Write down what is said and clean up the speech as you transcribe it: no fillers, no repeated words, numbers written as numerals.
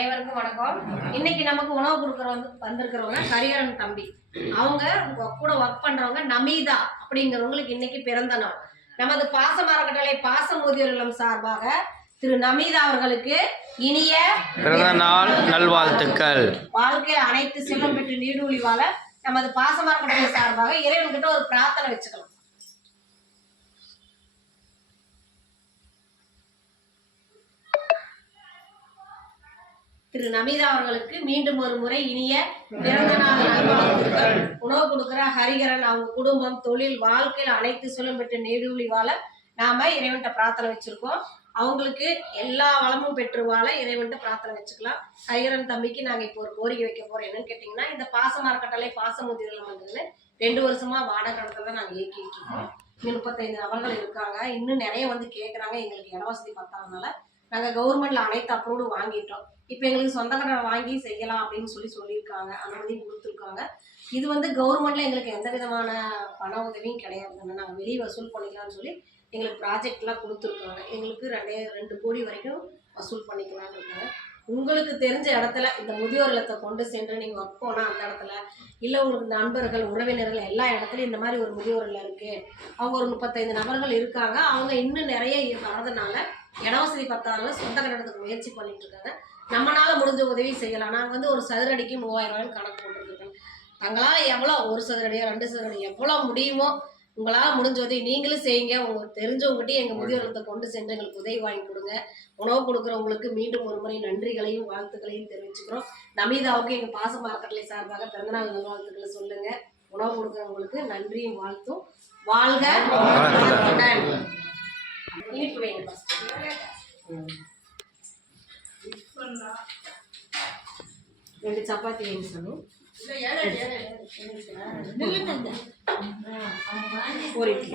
அனைவருக்கும் வணக்கம். இன்னைக்கு நமக்கு உணவு வந்திருக்கிறவங்க ஹரிஹரன் தம்பி. அவங்க கூட ஒர்க் பண்றவங்க நமீதா அப்படிங்கிறவங்களுக்கு இன்னைக்கு பிறந்த நாள். நமது பாசமரக்கட்டளை பாசமுதியோர் இல்லம் சார்பாக திரு நமீதா அவர்களுக்கு இனிய பிறந்த நாள் நல்வாழ்த்துக்கள். வாழ்க்கையில் அனைத்து செல்வம் பெற்று நீடூழி வாழ நமது பாசமரக்கட்டளை சார்பாக இறைவன்கிட்ட ஒரு பிரார்த்தனை வச்சுக்கலாம். திரு நமீதா அவர்களுக்கு மீண்டும் ஒரு முறை இனிய பிறந்த நாள் நல்வாழ்த்துக்கள். உணவு கொடுக்கிற ஹரிஹரன், அவங்க குடும்பம், தொழில், வாழ்க்கையில் அனைத்து செல்வம் பெற்று நீடூழி வாழ நாம இறைவன்கிட்ட பிரார்த்தனை வச்சிருக்கோம். அவங்களுக்கு எல்லா வளமும் பெற்று வாழ இறைவன்கிட்ட பிரார்த்தனை வச்சுக்கலாம். ஹரிஹரன் தம்பிக்கு நாங்க இப்போ ஒரு கோரிக்கை வைக்க போறோம். என்னன்னு கேட்டீங்கன்னா, இந்த பாசமரக்கட்டளை பாசமுதியோர் இல்லம் வந்து 2 வருஷமா வாடகை கடத்துல நாங்க இயக்கிட்டு இருக்கோம். 35 நபர்கள் இருக்காங்க. இன்னும் நிறைய வந்து கேட்கறாங்க. எங்களுக்கு இட வசதி பத்தாதனால நாங்க கவர்மெண்ட்ல அனைத்து அப்ரூவ்டு வாங்கிட்டோம். இப்போ எங்களுக்கு சொந்த கடை வாங்கி செய்யலாம் அப்படின்னு சொல்லியிருக்காங்க. அனுமதியும் கொடுத்துருக்காங்க. இது வந்து கவர்மெண்ட்ல எங்களுக்கு எந்த விதமான பண உதவியும் கிடையாதுங்க. நாங்கள் வெளியே வசூல் பண்ணிக்கலாம்னு சொல்லி எங்களுக்கு ப்ராஜெக்ட்லாம் கொடுத்துருக்காங்க. எங்களுக்கு 2 கோடி வரைக்கும் வசூல் பண்ணிக்கலாம்னு இருக்காங்க. உங்களுக்கு தெரிஞ்ச இடத்துல இந்த முதியோர் இல்லத்தை கொண்டு சென்று நீங்கள் ஒர்க் போனால் அந்த இடத்துல, இல்லை உங்களுக்கு நண்பர்கள், உறவினர்கள் எல்லா இடத்துலையும் இந்த மாதிரி ஒரு முதியோர் இல்லம் இருக்குது, அவங்க ஒரு 35 நபர்கள் இருக்காங்க, அவங்க இன்னும் நிறைய வரதுனால இட வசதி பத்தாதனால சொந்த கட்டடத்துக்கு முயற்சி பண்ணிட்டு இருக்காங்க. நம்மளால முடிஞ்ச உதவி செய்யலாம். நாங்கள் வந்து ஒரு சதுரடிக்கு 3000 ரூபாய்னு கணக்கு போட்டுருக்கோம். தங்களால் எவ்வளோ, 1 சதுரடியோ 2 சதுரடியோ எவ்வளோ முடியுமோ உங்களால் முடிஞ்ச உதவி நீங்களும் செய்யுங்க. உங்களுக்கு தெரிஞ்சவங்ககிட்டயும் எங்கள் முதியோர் இல்லத்தை கொண்டு சென்று எங்களுக்கு உதவி வாங்கி கொடுங்க. உணவு கொடுக்குறவங்களுக்கு மீண்டும் ஒரு முறை நன்றிகளையும் வாழ்த்துக்களையும் தெரிவிச்சுக்கிறோம். நமீதாவுக்கு எங்கள் பாசமரக்கட்டளை சார்பாக பிறந்தநாள் நல்வாழ்த்துக்களை சொல்லுங்க. உணவு கொடுக்குறவங்களுக்கு நன்றியும் வாழ்த்தும். வாழ்க இனிப்பு வைங்க. 2 சப்பாத்தி வைங்க சாமி. ஒரு இட்லி.